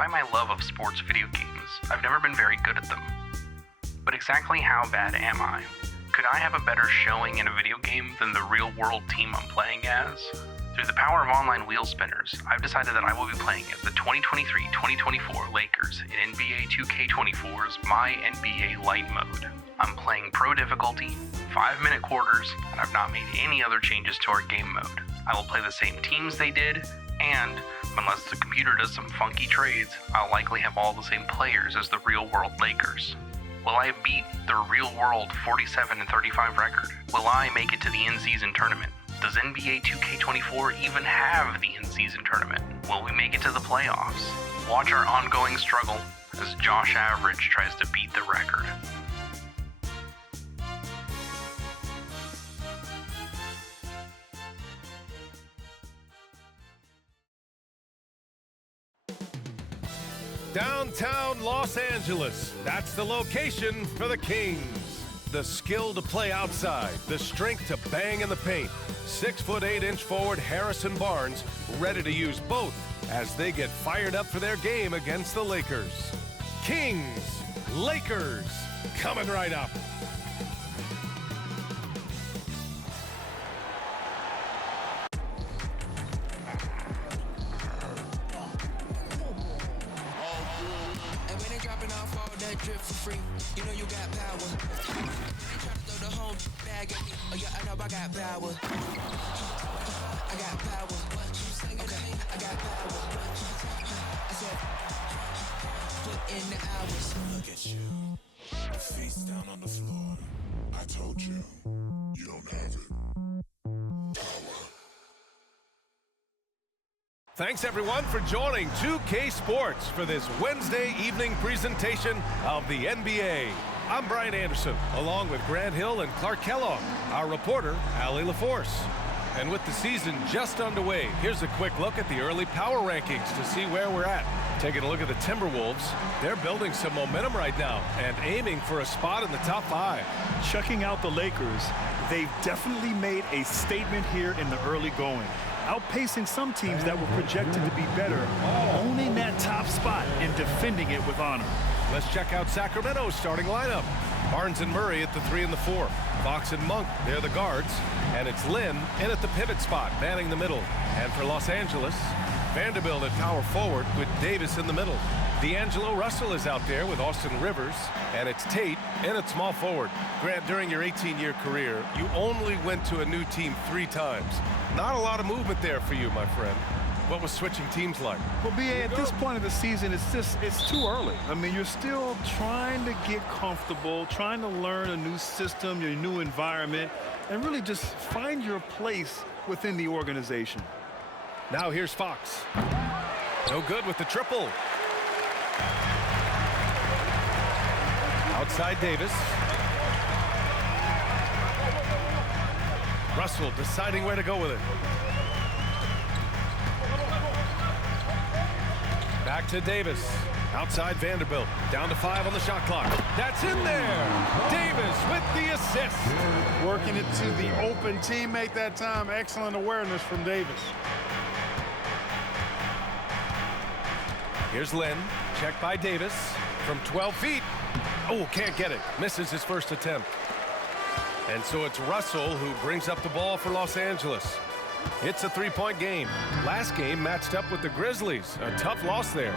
Despite my love of sports video games, I've never been very good at them. But exactly how bad am I? Could I have a better showing in a video game than the real-world team I'm playing as? Through the power of online wheel spinners, I've decided that I will be playing as the 2023-2024 Lakers in NBA 2K24's myNBA LITE mode. I'm playing pro difficulty, 5-minute quarters, and I've not made any other changes to our game mode. I will play the same teams they did, and, unless the computer does some funky trades, I'll likely have all the same players as the real-world Lakers. Will I beat their real-world 47-35 record? Will I make it to the in-season tournament? Does NBA 2K24 even have the in-season tournament? Will we make it to the playoffs? Watch our ongoing struggle as Josh Average tries to beat the record. Downtown Los Angeles, that's the location for the Kings. The skill to play outside, the strength to bang in the paint. 6'8" forward Harrison Barnes ready to use both as they get fired up for their game against the Lakers. Kings, Lakers, coming right up. Drip for free, you know you got power. They try to throw the whole bag at me. Oh yeah, I know I got power. I got power. Okay, I got power. I said, put in the hours. Look at you, face down on the floor. I told you, you don't have it. Power. Thanks everyone for joining 2K Sports for this Wednesday evening presentation of the NBA. I'm Brian Anderson, along with Grant Hill and Clark Kellogg, our reporter, Allie LaForce. And with the season just underway, here's a quick look at the early power rankings to see where we're at. Taking a look at the Timberwolves, they're building some momentum right now and aiming for a spot in the top 5. Checking out the Lakers, they've definitely made a statement here in the early going, outpacing some teams that were projected to be better, owning that top spot and defending it with honor. Let's check out Sacramento's starting lineup. Barnes and Murray at the 3 and the 4. Fox and Monk, they're the guards. And it's Lynn in at the pivot spot, manning the middle. And for Los Angeles, Vanderbilt at power forward with Davis in the middle. D'Angelo Russell is out there with Austin Rivers, and it's Tate in at small forward. Grant, during your 18-year career, you only went to a new team 3 times. Not a lot of movement there for you, my friend. What was switching teams like? Well, BA, at this point of the season, it's too early. I mean, you're still trying to get comfortable, trying to learn a new system, your new environment, and really just find your place within the organization. Now here's Fox. No good with the triple. Outside Davis. Russell deciding where to go with it. Back to Davis. Outside Vanderbilt. Down to 5 on the shot clock. That's in there. Davis with the assist. Working it to the open teammate that time. Excellent awareness from Davis. Here's Lynn. Checked by Davis from 12 feet. Oh, can't get it. Misses his first attempt. And so it's Russell who brings up the ball for Los Angeles. It's a 3-point game. Last game matched up with the Grizzlies. A tough loss there.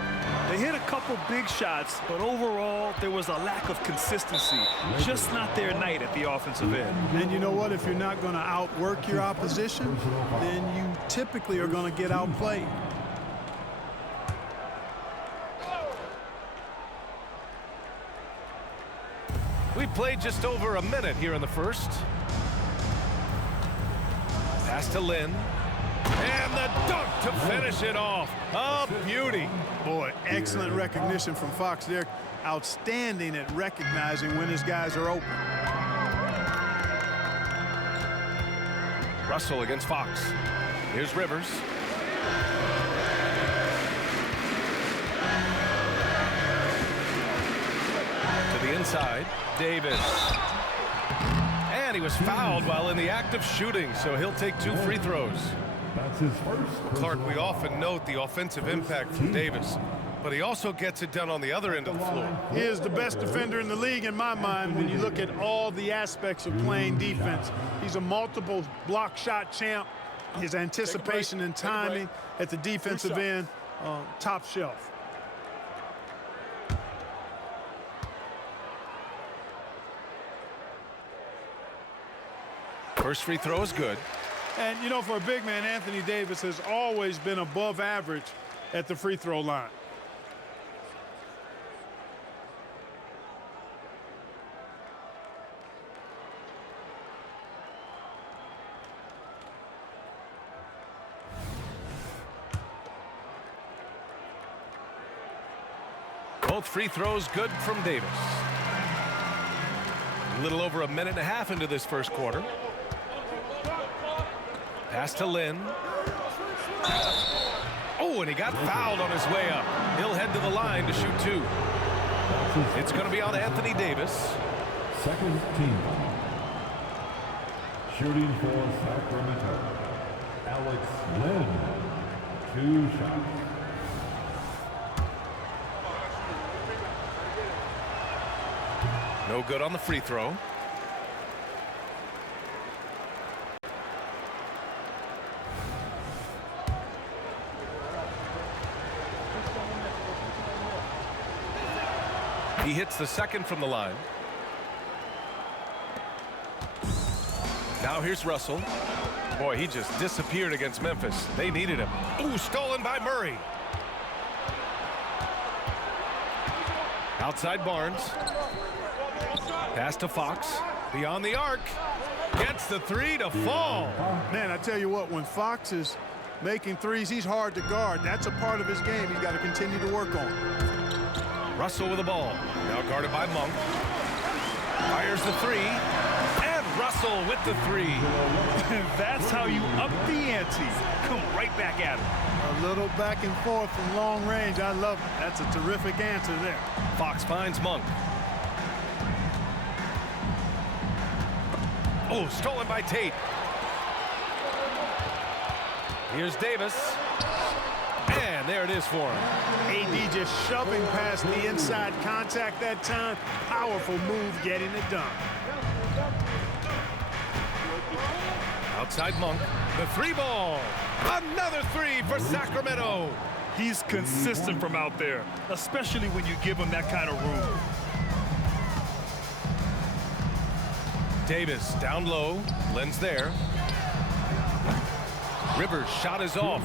They hit a couple big shots, but overall, there was a lack of consistency. Just not their night at the offensive end. And you know what? If you're not going to outwork your opposition, then you typically are going to get outplayed. We played just over a minute here in the first. Pass to Lynn. And the dunk to finish it off. A beauty. Boy, excellent recognition from Fox there. Outstanding at recognizing when his guys are open. Russell against Fox. Here's Rivers. To the inside. Davis. And he was fouled while in the act of shooting, so he'll take 2 free throws. That's his first. Clark, we often note the offensive impact from Davis. but he also gets it done on the other end of the floor. He is the best defender in the league in my mind when you look at all the aspects of playing defense. He's a multiple block shot champ. His anticipation and timing at the defensive end, top shelf. First free throw is good. And, you know, for a big man, Anthony Davis has always been above average at the free throw line. Both free throws good from Davis. A little over a minute and a half into this first quarter. Pass to Lynn. Oh, and he got fouled on his way up. He'll head to the line to shoot two. It's going to be on Anthony Davis. Second team. Shooting for Sacramento, Alex Lynn. 2 shots. No good on the free throw. He hits the second from the line. Now here's Russell. Boy, he just disappeared against Memphis. They needed him. Ooh, stolen by Murray. Outside Barnes. Pass to Fox. Beyond the arc. Gets the three to fall. Man, I tell you what, when Fox is making threes, he's hard to guard. That's a part of his game he's got to continue to work on. Russell with the ball. Now guarded by Monk. Fires the three. And Russell with the three. That's how you up the ante. Come right back at him. A little back and forth from long range. I love it. That's a terrific answer there. Fox finds Monk. Oh, stolen by Tate. Here's Davis. And there it is for him. AD just shoving past the inside contact that time. Powerful move getting it done. Outside Monk. The three ball. Another three for Sacramento. He's consistent from out there, especially when you give him that kind of room. Davis down low. Len's there. Rivers' shot is off.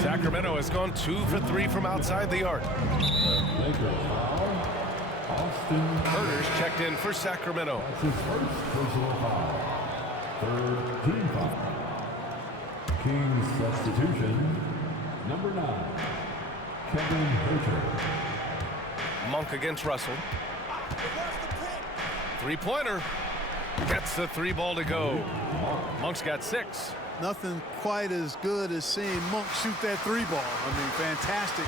Sacramento has gone 2 for 3 from outside the arc. Herder's checked in for Sacramento. That's his first personal foul. Third team foul. Kings substitution, number 9, Kevin Herter. Monk against Russell. Three-pointer. Gets the three ball to go. Monk's got 6. Nothing quite as good as seeing Monk shoot that three ball. I mean, fantastic.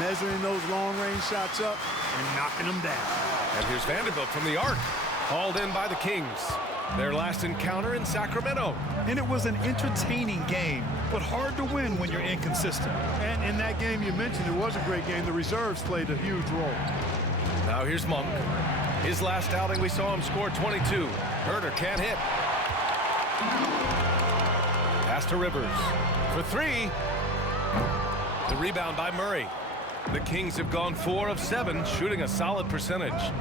Measuring those long-range shots up and knocking them down. And here's Vanderbilt from the arc. Hauled in by the Kings. Their last encounter in Sacramento. And it was an entertaining game, but hard to win when you're inconsistent. And in that game you mentioned, it was a great game. The reserves played a huge role. Now here's Monk. His last outing, we saw him score 22. Herder can't hit. Pass to Rivers for 3. The rebound by Murray. The Kings have gone 4 of 7, shooting a solid percentage.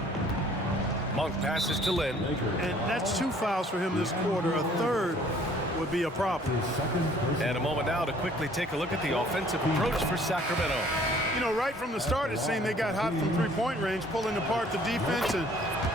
Monk passes to Lynn. And that's 2 fouls for him this quarter. A third would be a problem. And a moment now to quickly take a look at the offensive approach for Sacramento. You know, right from the start, it seemed they got hot from three-point range, pulling apart the defense and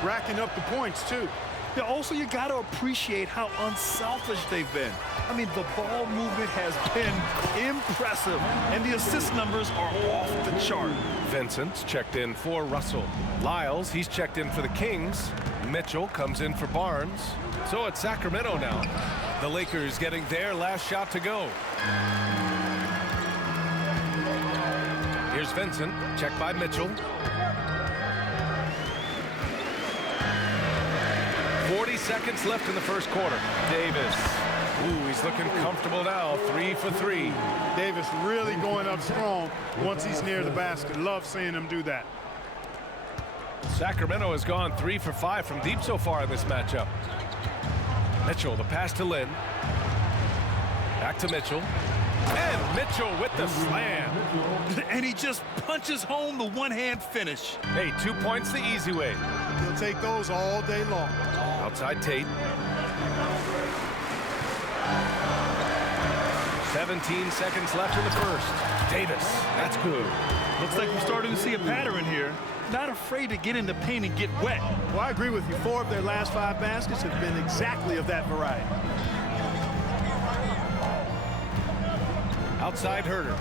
racking up the points, too. Yeah, also, you got to appreciate how unselfish they've been. I mean, the ball movement has been impressive, and the assist numbers are off the chart. Vincent's checked in for Russell. Lyles, he's checked in for the Kings. Mitchell comes in for Barnes. So it's Sacramento now. The Lakers getting their last shot to go. Here's Vincent, checked by Mitchell. 40 seconds left in the first quarter. Davis Ooh, he's looking comfortable now. 3 for 3. Davis really going up strong once he's near the basket. Love seeing him do that. Sacramento has gone 3 for 5 from deep so far in this matchup. Mitchell, the pass to Lynn. Back to Mitchell. And Mitchell with the slam. And he just punches home the one-hand finish. Hey, 2 points the easy way. He'll take those all day long. Outside Tate. 17 seconds left in the first. Davis, that's good. Looks like we're starting to see a pattern here. Not afraid to get in the paint and get wet. Well, I agree with you. 4 of their last 5 baskets have been exactly of that variety. Outside Herter.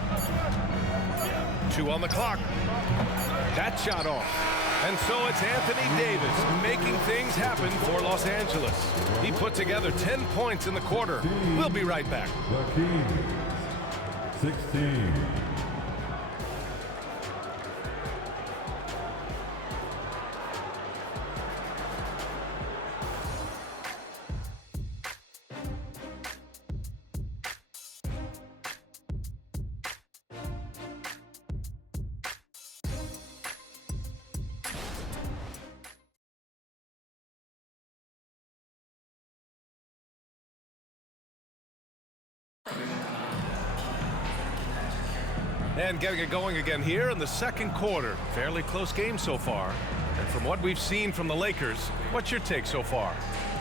2 on the clock. That shot off. And so it's Anthony Davis making things happen for Los Angeles. He put together 10 points in the quarter. We'll be right back. The Kings, 16. And getting it going again here in the second quarter. Fairly close game so far. And from what we've seen from the Lakers, what's your take so far?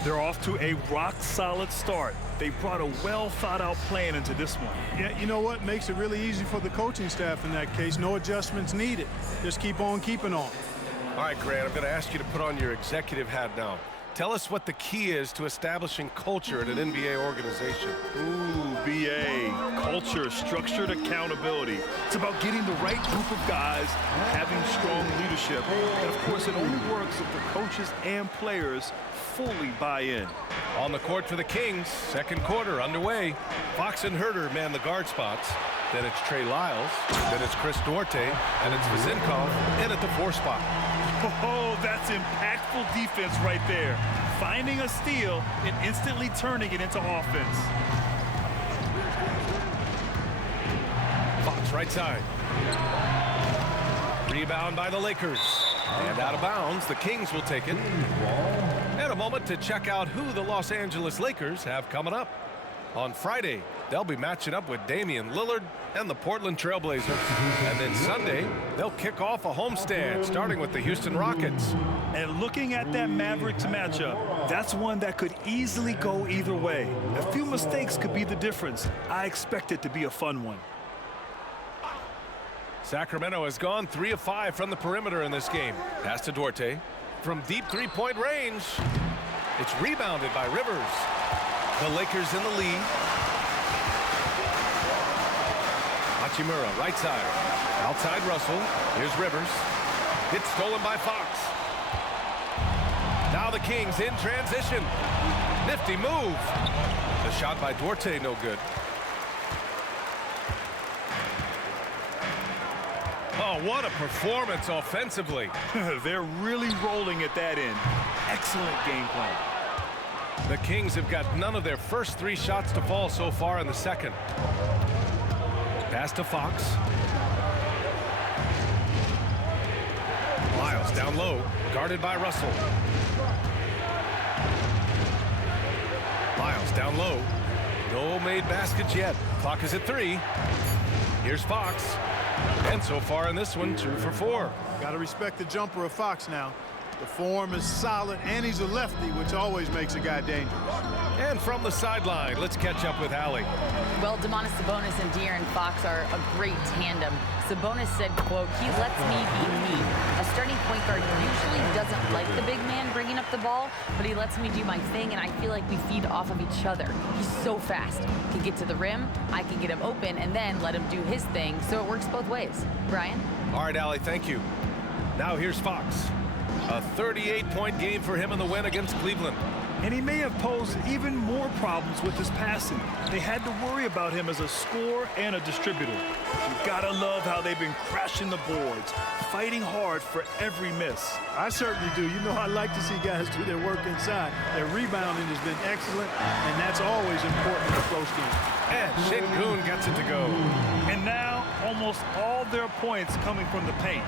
They're off to a rock-solid start. They brought a well-thought-out plan into this one. Yeah, you know what makes it really easy for the coaching staff in that case? No adjustments needed. Just keep on keeping on. All right, Grant, I'm going to ask you to put on your executive hat now. Tell us what the key is to establishing culture at an NBA organization. Ooh, BA. Culture, structured accountability. It's about getting the right group of guys, having strong leadership. And, of course, it only works if the coaches and players fully buy in. On the court for the Kings, second quarter underway. Fox and Herter man the guard spots. Then it's Trey Lyles. Then it's Chris Duarte. And it's Vazinkov in at the 4 spot. Oh, that's impactful defense right there. Finding a steal and instantly turning it into offense. Fox right side. Rebound by the Lakers. And out of bounds, the Kings will take it. And a moment to check out who the Los Angeles Lakers have coming up. On Friday, they'll be matching up with Damian Lillard and the Portland Trailblazers. And then Sunday, they'll kick off a homestand, starting with the Houston Rockets. And looking at that Mavericks matchup, that's one that could easily go either way. A few mistakes could be the difference. I expect it to be a fun one. Sacramento has gone 3 of 5 from the perimeter in this game. Pass to Duarte. From deep three-point range, it's rebounded by Rivers. The Lakers in the lead. Hachimura, right side. Outside Russell. Here's Rivers. It's stolen by Fox. Now the Kings in transition. Nifty move. The shot by Duarte, no good. Oh, what a performance offensively. They're really rolling at that end. Excellent game plan. The Kings have got none of their first 3 shots to fall so far in the second. Pass to Fox. Lyles down low, guarded by Russell. Lyles down low. No made baskets yet. Clock is at 3. Here's Fox. And so far in this one, 2 for 4. Got to respect the jumper of Fox now. The form is solid, and he's a lefty, which always makes a guy dangerous. And from the sideline, let's catch up with Allie. Well, Domantas Sabonis and De'Aaron Fox are a great tandem. Sabonis said, quote, "He lets me be me." A starting point guard usually doesn't like the big man bringing up the ball, but he lets me do my thing, and I feel like we feed off of each other. He's so fast. Can get to the rim, I can get him open, and then let him do his thing, so it works both ways. Brian? All right, Allie, thank you. Now here's Fox. A 38-point game for him in the win against Cleveland. And he may have posed even more problems with his passing. They had to worry about him as a scorer and a distributor. You've got to love how they've been crashing the boards, fighting hard for every miss. I certainly do. You know, I like to see guys do their work inside. Their rebounding has been excellent, and that's always important in a close game. And Şengün gets it to go. And now, almost all their points coming from the paint.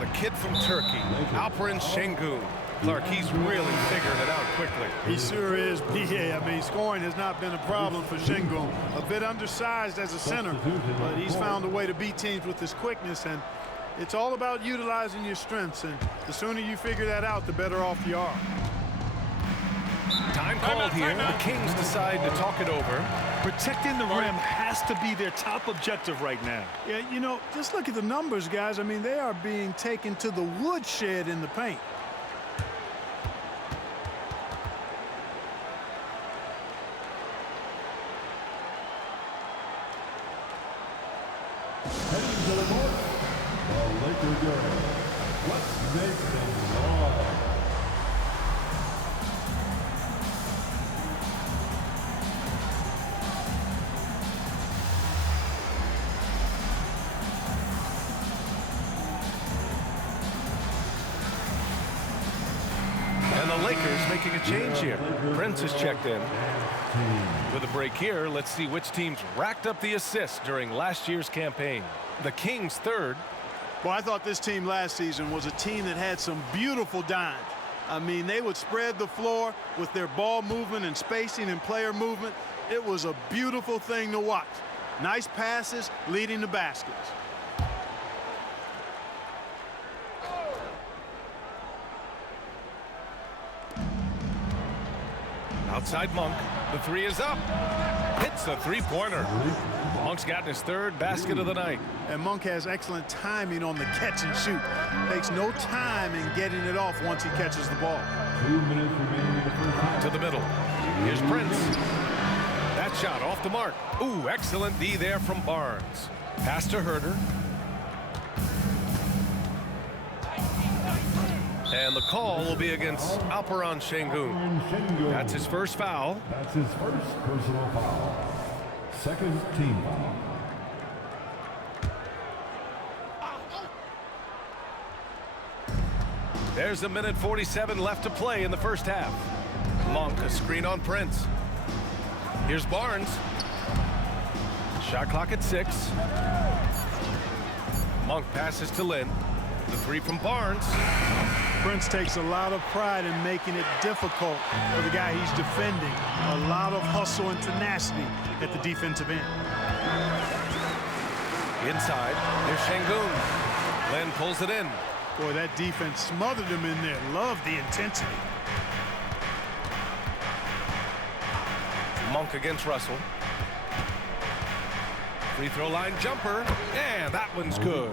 The kid from Turkey, Alperen Şengün. Clark, he's really figured it out quickly. He sure is, BA. I mean, scoring has not been a problem for Şengün. A bit undersized as a center, but he's found a way to beat teams with his quickness, and it's all about utilizing your strengths, and the sooner you figure that out, the better off you are. Time called here. The Kings decide to talk it over. Protecting the rim has to be their top objective right now. Yeah, you know, just look at the numbers, guys. I mean, they are being taken to the woodshed in the paint. Heading to the court, the Laker girls. Let's make them raw. And the Lakers making a change here. Prince is checked in. With a break here, let's see which teams racked up the assists during last year's campaign. The Kings third. Well, I thought this team last season was a team that had some beautiful dimes. I mean, they would spread the floor with their ball movement and spacing and player movement. It was a beautiful thing to watch. Nice passes leading to baskets. Outside Monk. The three is up. Hits a three-pointer. Monk's gotten his third basket of the night. And Monk has excellent timing on the catch and shoot. Takes no time in getting it off once he catches the ball. 2 minutes remaining in the first half. To the middle. Here's Prince. That shot off the mark. Ooh, excellent D there from Barnes. Pass to Herter. And the call will be against Alperen Şengün. That's his first foul. That's his first personal foul. Second team foul. There's a minute 47 left to play in the first half. Monk, a screen on Prince. Here's Barnes. Shot clock at 6. Monk passes to Lynn. The three from Barnes. Prince takes a lot of pride in making it difficult for the guy he's defending. A lot of hustle and tenacity at the defensive end. Inside, there's Şengün. Lynn pulls it in. Boy, that defense smothered him in there. Love the intensity. Monk against Russell. Free throw line jumper, and that one's good.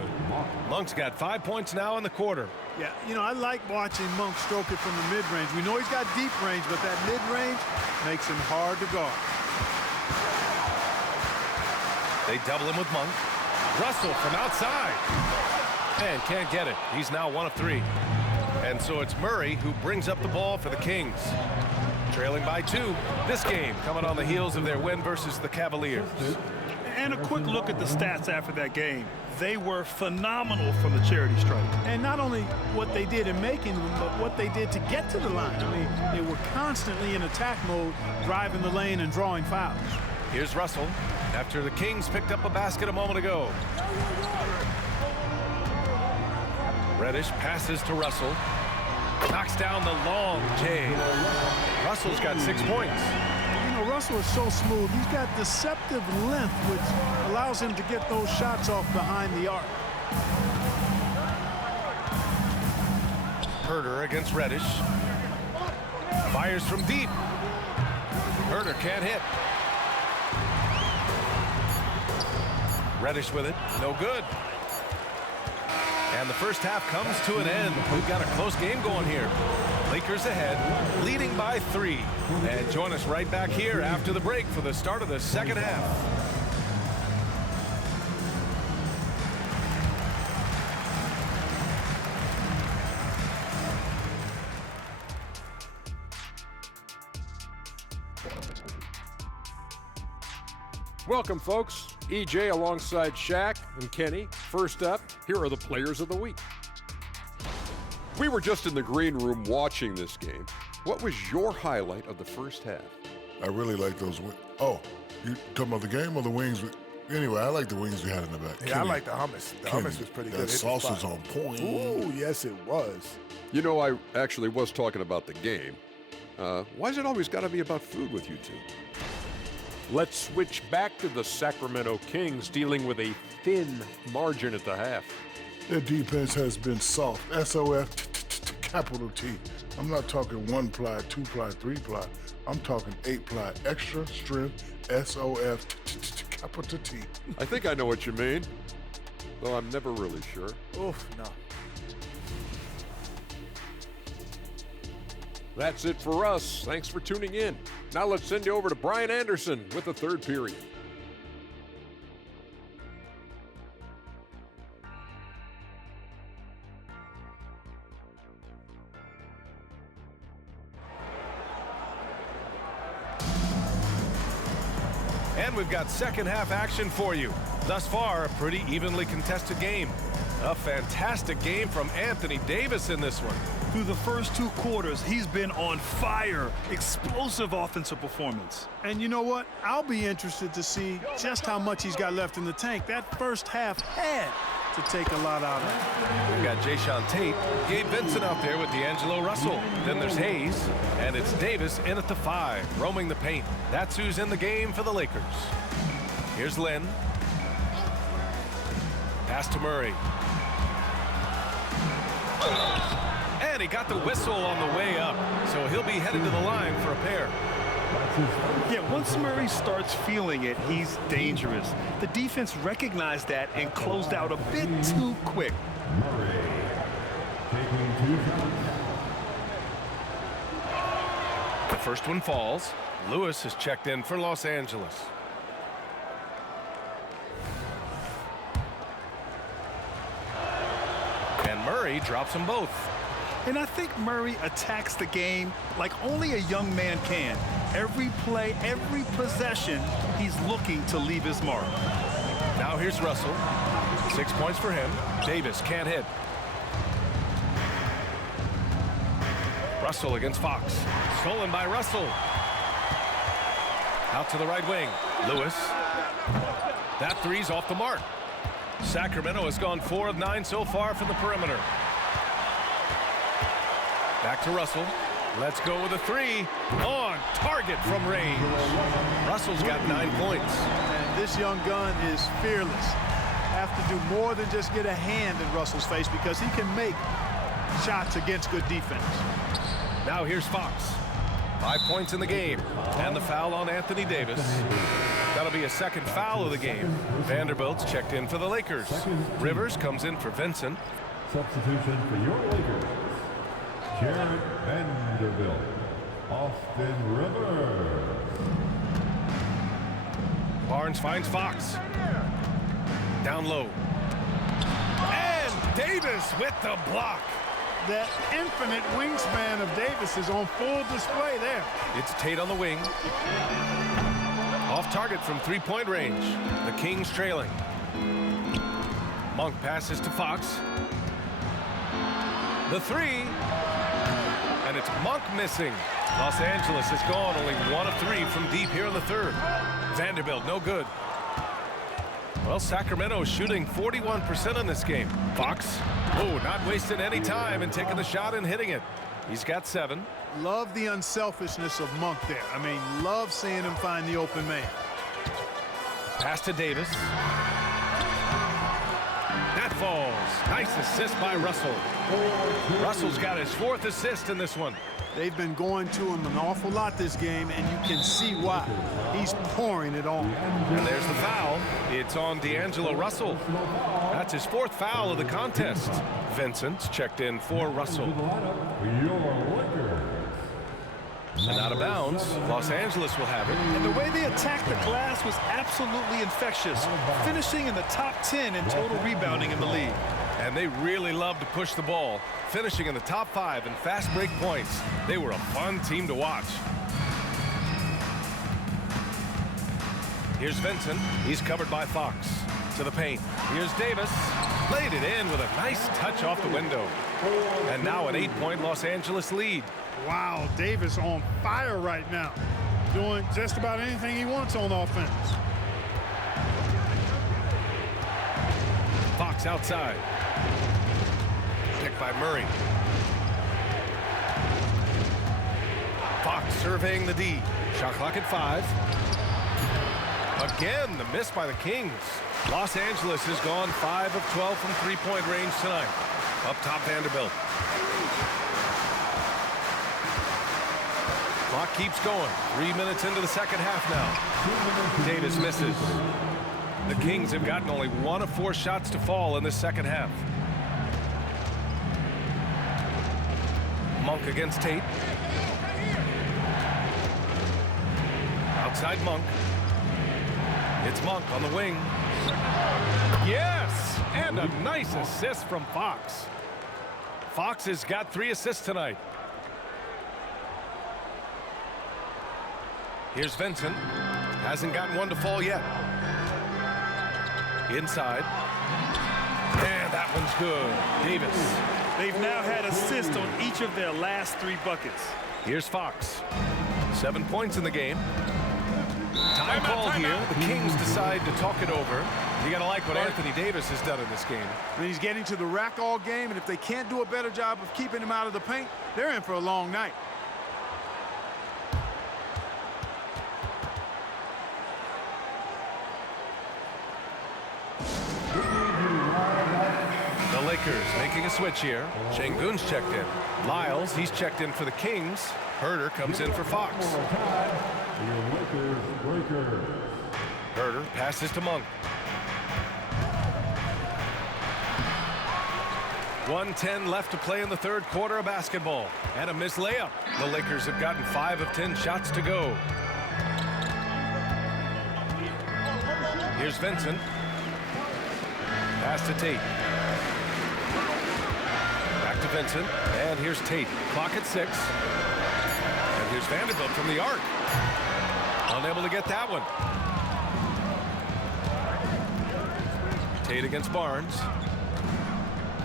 Monk's got 5 points now in the quarter. Yeah, you know, I like watching Monk stroke it from the mid-range. We know he's got deep range, but that mid-range makes him hard to guard. They double him with Monk. Russell from outside. And can't get it. He's now 1 of 3. And so it's Murray who brings up the ball for the Kings. Trailing by 2. This game coming on the heels of their win versus the Cavaliers. And a quick look at the stats after that game. They were phenomenal from the charity stripe. And not only what they did in making them, but what they did to get to the line. I mean, they were constantly in attack mode, driving the lane and drawing fouls. Here's Russell after the Kings picked up a basket a moment ago. Reddish passes to Russell. Knocks down the long J. Russell's got 6 points. You know, Russell is so smooth. He's got deceptive length, which allows him to get those shots off behind the arc. Herter against Reddish. Fires from deep. Herter can't hit. Reddish with it. No good. And the first half comes to an end. We've got a close game going here. Lakers ahead, leading by 3. And join us right back here after the break for the start of the second half. Welcome, folks. EJ alongside Shaq and Kenny. First up, here are the players of the week. We were just in the green room watching this game. What was your highlight of the first half? I really like those wings. Oh, you talking about the game or the wings? Anyway, I like the wings we had in the back. Yeah, I like the hummus. The hummus was pretty good. That sauce was on point. Ooh, yes, it was. You know, I actually was talking about the game. Why's it always got to be about food with you two? Let's switch back to the Sacramento Kings dealing with a thin margin at the half. Their defense has been soft. S-O-F, capital T. I'm not talking 1-ply, 2-ply, 3-ply. I'm talking 8-ply, extra strength, S-O-F, capital T. I think I know what you mean, though I'm never really sure. Oof, no. That's it for us. Thanks for tuning in. Now let's send you over to Brian Anderson with the third period. And we've got second half action for you. Thus far, a pretty evenly contested game. A fantastic game from Anthony Davis in this one. Through the first 2 quarters, he's been on fire. Explosive offensive performance. And you know what? I'll be interested to see just how much he's got left in the tank. That first half had to take a lot out of it. We've got Jayshawn Tate, Gabe Vincent out there with D'Angelo Russell. Then there's Hayes, and it's Davis in at the 5, roaming the paint. That's who's in the game for the Lakers. Here's Lynn. Pass to Murray. And he got the whistle on the way up, so he'll be headed to the line for a pair. Yeah, once Murray starts feeling it, he's dangerous. The defense recognized that and closed out a bit too quick. Murray taking 2 shots. The first one falls. Lewis is checked in for Los Angeles. And Murray drops them both. And I think Murray attacks the game like only a young man can. Every play, every possession, he's looking to leave his mark. Now here's Russell. 6 points for him. Davis can't hit. Russell against Fox. Stolen by Russell. Out to the right wing. Lewis. That three's off the mark. Sacramento has gone 4 of 9 so far from the perimeter. Back to Russell. Let's go with a 3. On target from range. Russell's got 9 points. And this young gun is fearless. Have to do more than just get a hand in Russell's face because he can make shots against good defense. Now here's Fox. 5 points in the game. And the foul on Anthony Davis. That'll be a second foul of the game. Vanderbilt's checked in for the Lakers. Rivers comes in for Vincent. Substitution for your Lakers. Jared Vanderbilt. Austin Rivers. Barnes finds Fox. Down low. And Davis with the block. That infinite wingspan of Davis is on full display there. It's Tate on the wing. Off target from 3-point range. The Kings trailing. Monk passes to Fox. The 3. And it's Monk missing. Los Angeles has gone only 1 of 3 from deep here in the third. Vanderbilt, no good. Well, Sacramento shooting 41% in this game. Fox, not wasting any time and taking the shot and hitting it. He's got 7. Love the unselfishness of Monk there. I mean, love seeing him find the open man. Pass to Davis. That falls. Nice assist by Russell. Russell's got his 4th assist in this one. They've been going to him an awful lot this game, and you can see why. He's pouring it on. And there's the foul. It's on D'Angelo Russell. That's his 4th foul of the contest. Vincent's checked in for Russell. Your Lakers. And out of bounds, Los Angeles will have it. And the way they attacked the glass was absolutely infectious, finishing in the top 10 in total rebounding in the league. And they really love to push the ball, finishing in the top 5 in fast break points. They were a fun team to watch. Here's Vincent. He's covered by Fox. To the paint. Here's Davis. Laid it in with a nice touch off the window. And now an 8-point Los Angeles lead. Wow, Davis on fire right now. Doing just about anything he wants on offense. Fox outside. Picked by Murray. Fox surveying the D. Shot clock at 5. Again, the miss by the Kings. Los Angeles has gone 5 of 12 from three-point range tonight. Up top, Vanderbilt. Clock keeps going. 3 minutes into the second half now. Davis misses. The Kings have gotten only 1 of 4 shots to fall in this second half. Monk against Tate. Outside Monk. It's Monk on the wing. Yes! And a nice assist from Fox. Fox has got 3 assists tonight. Here's Vincent. Hasn't gotten one to fall yet. Inside. And that one's good. Davis. They've now had assists on each of their last 3 buckets. Here's Fox. 7 points in the game. Time called here. The Kings decide to talk it over. You got to like what Anthony Davis has done in this game. I mean, he's getting to the rack all game, and if they can't do a better job of keeping him out of the paint, they're in for a long night. The Lakers making a switch here. Şengün's checked in. Lyles, he's checked in for the Kings. Herder comes in for Fox. Herder passes to Monk. 1:10 left to play in the third quarter of basketball. And a missed layup. The Lakers have gotten 5 of 10 shots to go. Here's Vincent. Pass to Tate. Back to Vincent. And here's Tate. Clock at 6. And here's Vanderbilt from the arc. Unable to get that one. Tate against Barnes.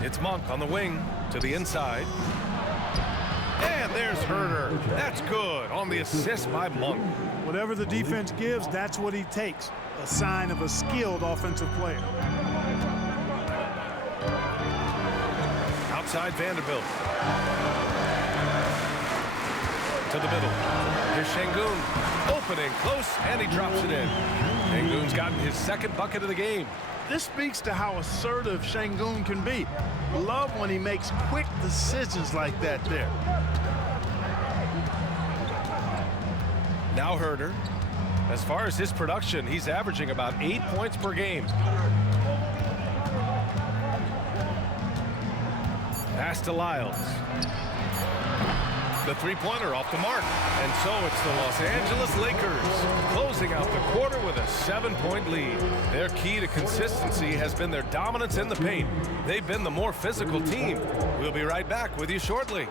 It's Monk on the wing to the inside. And there's Herder. That's good on the assist by Monk. Whatever the defense gives, that's what he takes. A sign of a skilled offensive player. Outside Vanderbilt. To the middle. Here's Şengün. Opening close, and he drops it in. Şengün's gotten his second bucket of the game. This speaks to how assertive Şengün can be. Love when he makes quick decisions like that there. Now Herder. As far as his production, he's averaging about 8 points per game. Pass to Lyles. The three-pointer off the mark. And so it's the Los Angeles Lakers closing out the quarter with a 7-point lead. Their key to consistency has been their dominance in the paint. They've been the more physical team. We'll be right back with you shortly.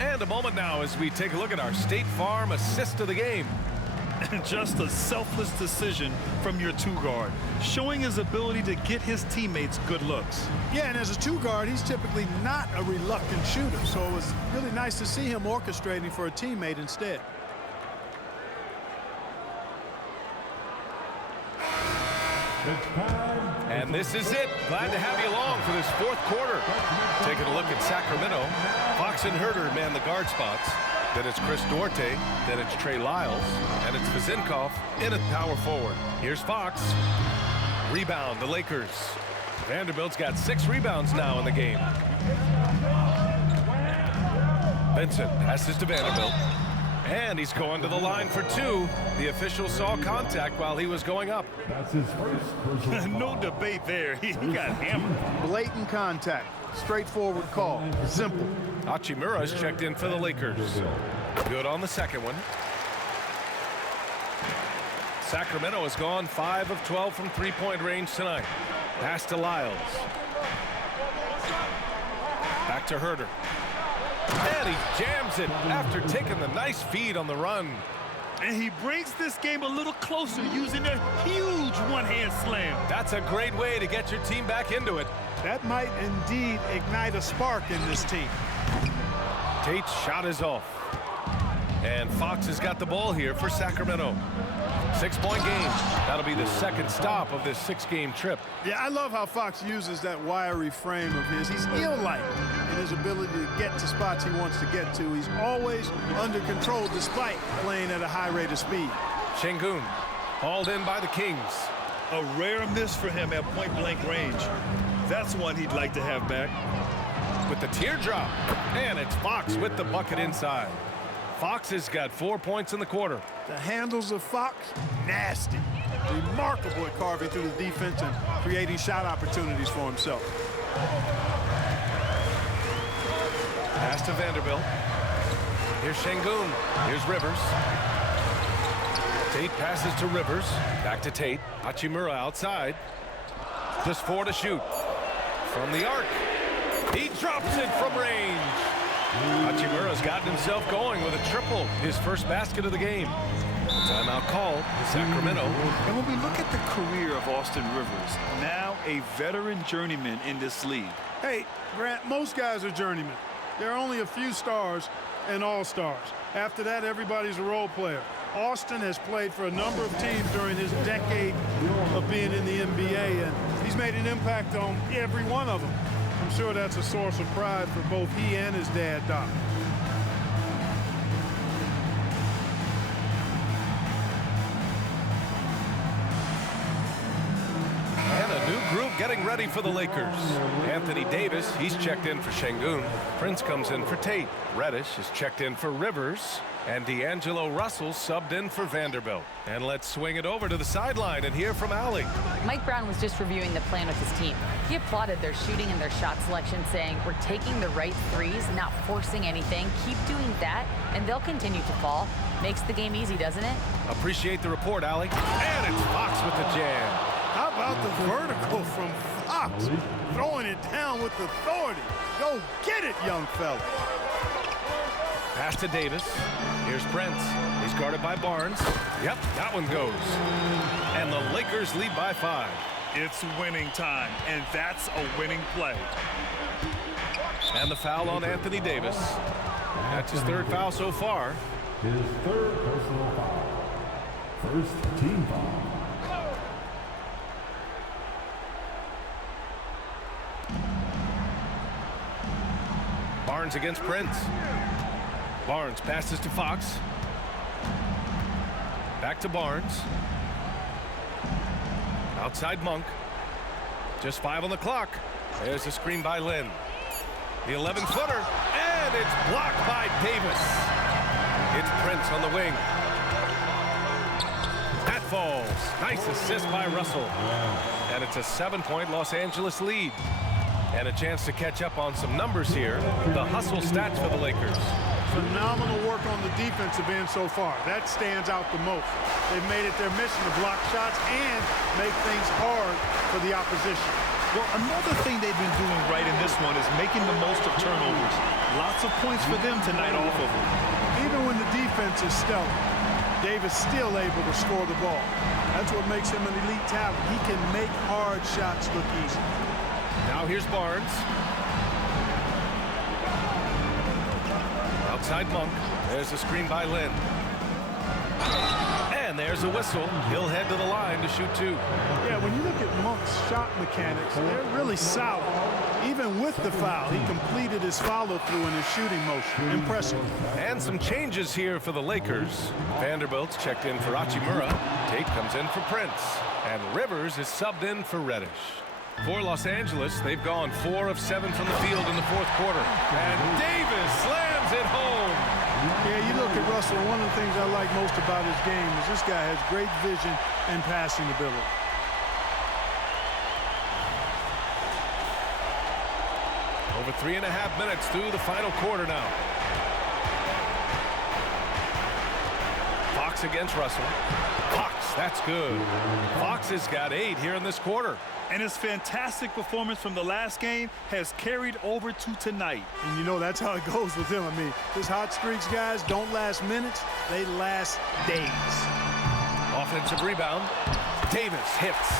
And a moment now as we take a look at our State Farm assist of the game. Just a selfless decision from your 2-guard, showing his ability to get his teammates good looks. Yeah, and as a 2-guard, he's typically not a reluctant shooter, so it was really nice to see him orchestrating for a teammate instead. And this is it. Glad to have you along for this fourth quarter. Taking a look at Sacramento. Fox and Herder man the guard spots. Then it's Chris Duarte. Then it's Trey Lyles. And it's Vezinkov in at power forward. Here's Fox. Rebound, the Lakers. Vanderbilt's got 6 rebounds now in the game. Vincent passes to Vanderbilt. And he's going to the line for two. The official saw contact while he was going up. That's his first personal No foul. debate there. He got hammered. Blatant contact. Straightforward call. Simple. Hachimura's checked in for the Lakers. Good on the second one. Sacramento has gone 5 of 12 from three-point range tonight. Pass to Lyles. Back to Herter. And he jams it after taking the nice feed on the run. And he brings this game a little closer using a huge one-hand slam. That's a great way to get your team back into it. That might indeed ignite a spark in this team. Tate's shot is off. And Fox has got the ball here for Sacramento. 6-point game. That'll be the second stop of this 6-game trip. Yeah, I love how Fox uses that wiry frame of his. He's eel-like in his ability to get to spots he wants to get to. He's always under control despite playing at a high rate of speed. Şengün hauled in by the Kings. A rare miss for him at point-blank range. That's one he'd like to have back. With the teardrop. And it's Fox with the bucket inside. Fox has got 4 points in the quarter. The handles of Fox, nasty. Remarkable at carving through the defense and creating shot opportunities for himself. Pass to Vanderbilt. Here's Şengün. Here's Rivers. Tate passes to Rivers. Back to Tate. Hachimura outside. Just 4 to shoot. From the arc. He drops it from range. Hachimura's gotten himself going with a triple. His first basket of the game. Timeout called. Sacramento. And when we look at the career of Austin Rivers, now a veteran journeyman in this league. Hey, Grant, most guys are journeymen. There are only a few stars and all-stars. After that, everybody's a role player. Austin has played for a number of teams during his decade of being in the NBA, and he's made an impact on every one of them. I'm sure that's a source of pride for both he and his dad, Doc. And a new group getting ready for the Lakers. Anthony Davis, he's checked in for Şengün. Prince comes in for Tate. Reddish is checked in for Rivers. And D'Angelo Russell subbed in for Vanderbilt. And let's swing it over to the sideline and hear from Allie. Mike Brown was just reviewing the plan with his team. He applauded their shooting and their shot selection, saying, "We're taking the right threes, not forcing anything. Keep doing that, and they'll continue to fall." Makes the game easy, doesn't it? Appreciate the report, Allie. And it's Fox with the jam. How about the vertical from Fox? Throwing it down with authority. Go get it, young fella. Pass to Davis. Here's Prince. He's guarded by Barnes. Yep, that one goes. And the Lakers lead by 5. It's winning time, and that's a winning play. And the foul on Anthony Davis. That's his 3rd foul so far. His 3rd personal foul. First team foul. Barnes against Prince. Barnes passes to Fox. Back to Barnes. Outside Monk. Just 5 on the clock. There's a screen by Lynn. The 11-footer. And it's blocked by Davis. It's Prince on the wing. That falls. Nice assist by Russell. And it's a 7-point Los Angeles lead. And a chance to catch up on some numbers here. The hustle stats for the Lakers. Phenomenal work on the defensive end so far. That stands out the most. They've made it their mission to block shots and make things hard for the opposition. Well, another thing they've been doing right in this one is making the most of turnovers. Lots of points for them tonight off of them. Even when the defense is stellar, Davis still able to score the ball. That's what makes him an elite talent. He can make hard shots look easy. Now here's Barnes. Outside Monk. There's a screen by Lynn. And there's a whistle. He'll head to the line to shoot 2. Yeah, when you look at Monk's shot mechanics, they're really solid. Even with the foul, he completed his follow-through in his shooting motion. Impressive. And some changes here for the Lakers. Vanderbilt's checked in for Hachimura. Tate comes in for Prince. And Rivers is subbed in for Reddish. For Los Angeles, they've gone 4 of 7 from the field in the 4th quarter. And Davis slams it home. Yeah, you look at Russell, one of the things I like most about his game is this guy has great vision and passing ability. Over 3.5 minutes through the final quarter now. Fox against Russell. Fox, that's good. Fox has got 8 here in this quarter. And his fantastic performance from the last game has carried over to tonight. And you know that's how it goes with him. I mean, his hot streaks, guys, don't last minutes. They last days. Offensive rebound. Davis hits.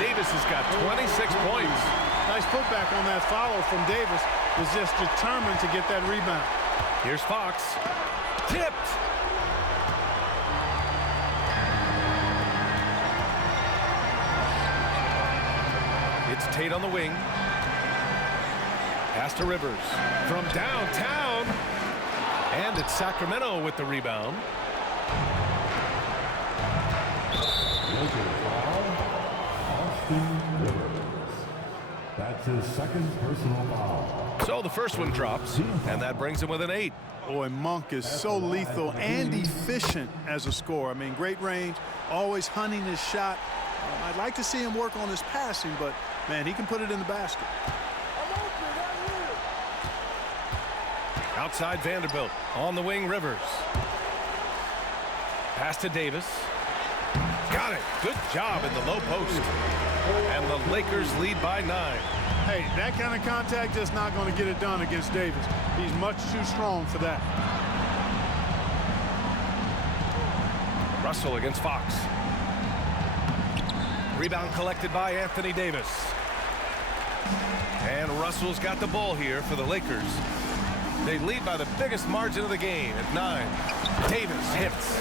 Davis has got 26 points. Nice putback on that foul from Davis. Was just determined to get that rebound. Here's Fox. Tipped. It's Tate on the wing. Pass to Rivers from downtown. And it's Sacramento with the rebound. Austin Rivers. That's his second personal foul. So the first one drops, and that brings him with an 8. Boy, Monk is so lethal and efficient as a scorer. I mean, great range, always hunting his shot. I'd like to see him work on his passing, but, man, he can put it in the basket. Outside Vanderbilt. On the wing, Rivers. Pass to Davis. Got it. Good job in the low post. And the Lakers lead by 9. Hey, that kind of contact just not going to get it done against Davis. He's much too strong for that. Russell against Fox. Rebound collected by Anthony Davis. And Russell's got the ball here for the Lakers. They lead by the biggest margin of the game at 9. Davis hits.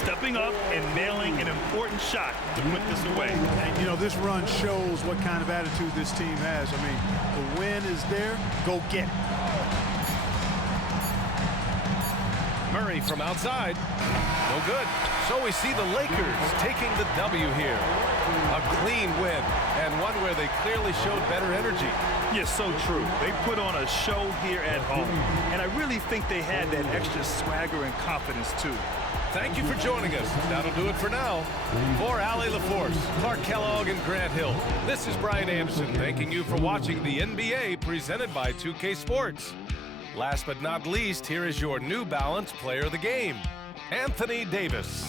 Stepping up and nailing an important shot to put this away. And, you know, this run shows what kind of attitude this team has. I mean, the win is there. Go get it. Murray from outside. No good. So we see the Lakers taking the W here. A clean win, and one where they clearly showed better energy. Yes, so true. They put on a show here at home, and I really think they had that extra swagger and confidence, too. Thank you for joining us. That'll do it for now. For Allie LaForce, Clark Kellogg, and Grant Hill, this is Brian Anderson thanking you for watching the NBA presented by 2K Sports. Last but not least, here is your New Balance player of the game, Anthony Davis.